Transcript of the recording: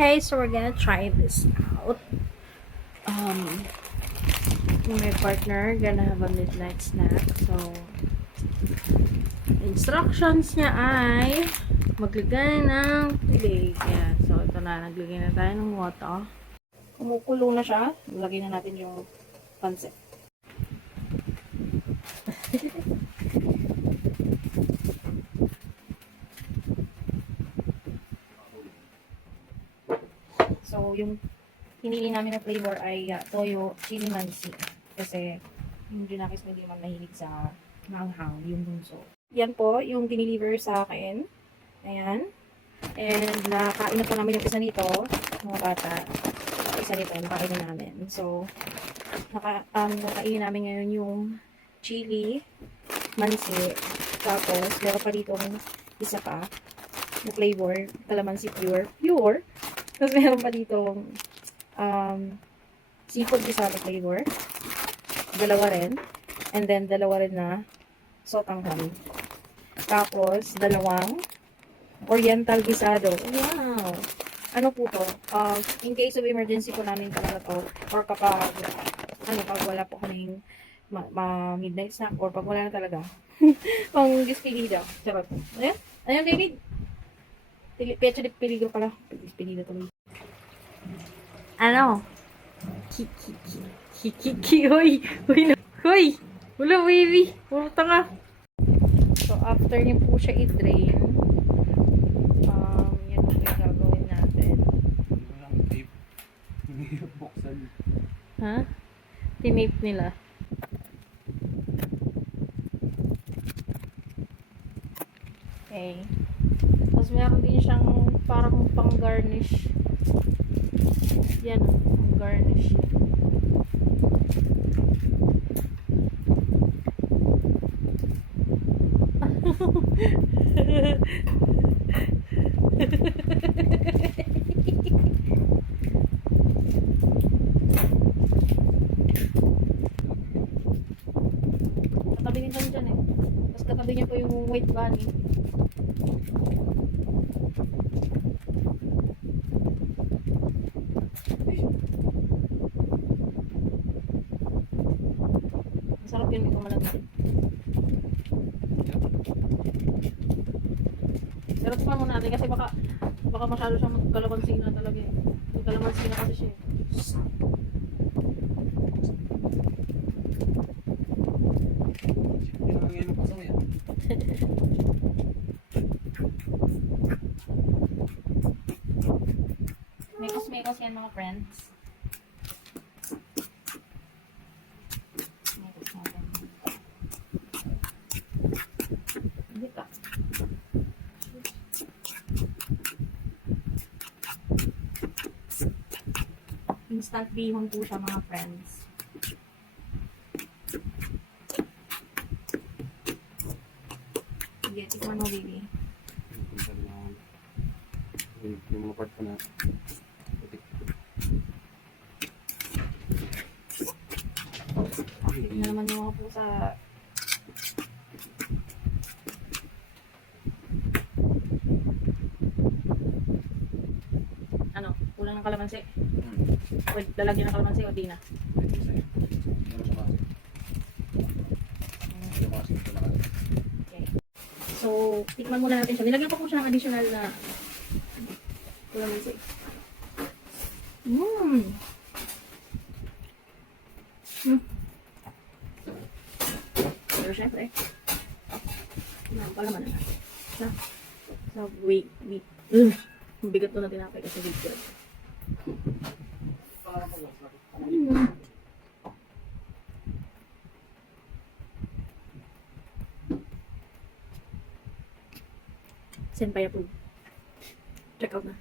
Okay, so we're gonna try this out. My partner gonna have a midnight snack. So, instructions niya ay maglagay ng tubig. Yan. So, ito na. Naglagay na tayo ng water. Kumukulo na siya. Lagay na natin yung pancit. So, yung pinili namin na flavor ay toyo chili mansi. Kasi yung Junakis hindi naman mahilig sa maanghang, yung bunso. Yan po, yung diniliver sa akin. Ayan. And nakain na po namin yung isa nito, mga bata. Isa nito, nakain na namin. So, nakainin namin ngayon yung chili mansi. Tapos, meron pa dito isa pa na flavor, calamansi pure. Tapos meron pa dito seafood gisado flavor. Dalawa rin. And then, dalawa rin na sotanghon. Tapos, dalawang oriental gisado. Wow! Ano po to? In case of emergency po namin talaga to. Or kapag, pag wala po kaming midnight snack. Or pag wala na talaga. Pang despedida. Charot. Ayan? Ayan, David? Pecho de peligro pala. Despedida tuloy. Ano? Hoy! Hoy! Wala, baby! Puro tanga! So, after niyo po siya i-drain, yan ang gagawin natin. Ha? Tinape nila. Okay. Tapos meron din siyang parang pang-garnish. Yan, pang-garnish yun. Katabi niya dyan eh. Tapos katabi niya po yung white bunny. Masarap yun, may kumalagay. Pero pa muna natin kasi baka masyado siyang magkalamansi na talaga eh. Magkalamansi na kasi siya eh. Mekos yan mga friends. Mekos natin. Hindi ka. Instant bihon po siya mga friends. Sige, tikman mo baby. Yung mga part ko na Tignan naman yung mga pusa. Ano? Kulang ng kalamansi? O lalagyan ng kalamansi o di na? Okay. So, tikman muna natin siya. Nilagyan pa po siya ng additional na kalamansi. Pero syempre, palaman na natin. So, wait. Bigat to na tinapay kasi bigat. Senpai approved. Check out na.